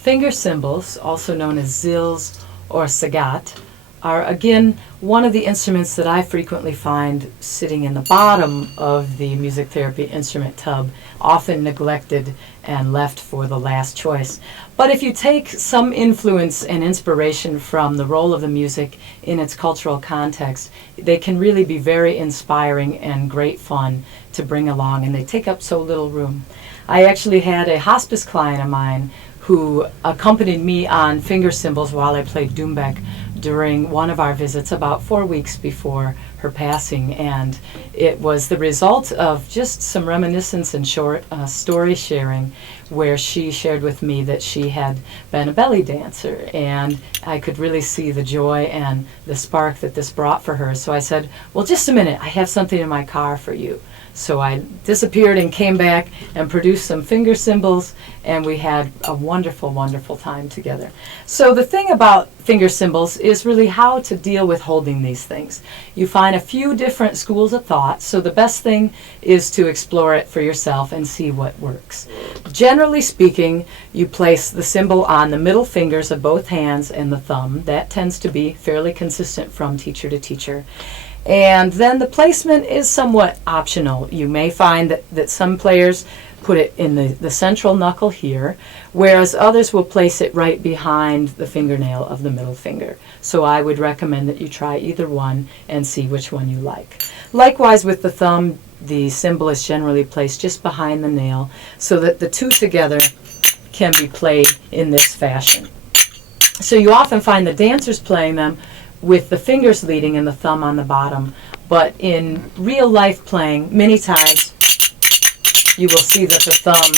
Finger cymbals, also known as zils or sagat, are again one of the instruments that I frequently find sitting in the bottom of the music therapy instrument tub, often neglected and left for the last choice. But if you take some influence and inspiration from the role of the music in its cultural context, they can really be very inspiring and great fun to bring along, and they take up so little room. I actually had a hospice client of mine who accompanied me on finger cymbals while I played doumbek during one of our visits about 4 weeks before her passing, and it was the result of just some reminiscence and short story sharing, where she shared with me that she had been a belly dancer, and I could really see the joy and the spark that this brought for her. So I said, well, just a minute, I have something in my car for you. So I disappeared and came back and produced some finger cymbals, and we had a wonderful, wonderful time together. So the thing about finger cymbals is really how to deal with holding these things. You find a few different schools of thought, so the best thing is to explore it for yourself and see what works. Generally speaking, you place the cymbal on the middle fingers of both hands and the thumb. That tends to be fairly consistent from teacher to teacher. And then the placement is somewhat optional. You may find that some players put it in the central knuckle here, whereas others will place it right behind the fingernail of the middle finger. So I would recommend that you try either one and see which one you like. Likewise with the thumb, the cymbal is generally placed just behind the nail so that the two together can be played in this fashion. So you often find the dancers playing them with the fingers leading and the thumb on the bottom. But in real life playing, many times you will see that the thumb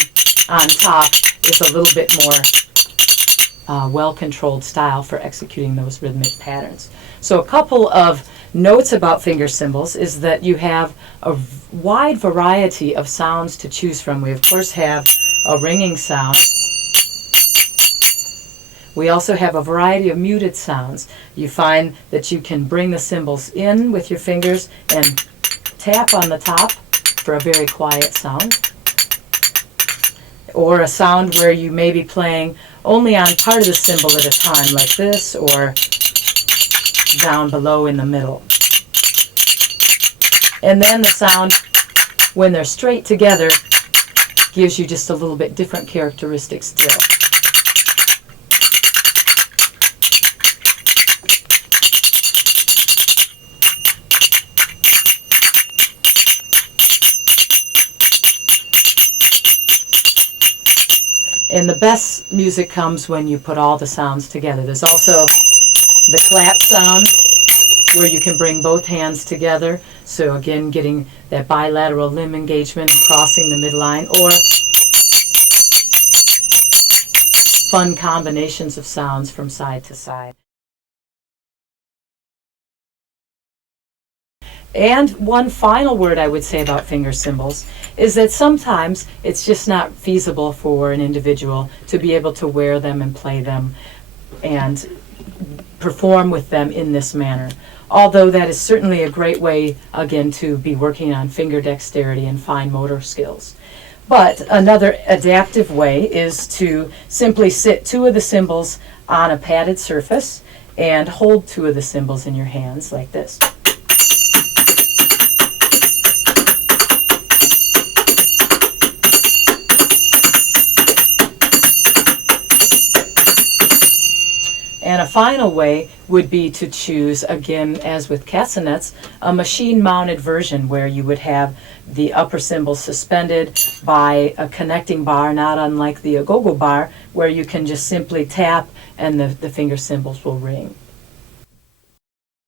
on top is a little bit more well-controlled style for executing those rhythmic patterns. So a couple of notes about finger cymbals is that you have a wide variety of sounds to choose from. We of course have a ringing sound. We also have a variety of muted sounds. You find that you can bring the cymbals in with your fingers and tap on the top for a very quiet sound. Or a sound where you may be playing only on part of the cymbal at a time, like this, or down below in the middle. And then the sound, when they're straight together, gives you just a little bit different characteristic still. And the best music comes when you put all the sounds together. There's also the clap sound, where you can bring both hands together. So again, getting that bilateral limb engagement and crossing the midline, or fun combinations of sounds from side to side. And one final word I would say about finger cymbals is that sometimes it's just not feasible for an individual to be able to wear them and play them and perform with them in this manner. Although that is certainly a great way, again, to be working on finger dexterity and fine motor skills. But another adaptive way is to simply sit two of the cymbals on a padded surface and hold two of the cymbals in your hands like this. And a final way would be to choose, again, as with castanets, a machine-mounted version where you would have the upper cymbal suspended by a connecting bar, not unlike the agogo bar, where you can just simply tap and the finger cymbals will ring.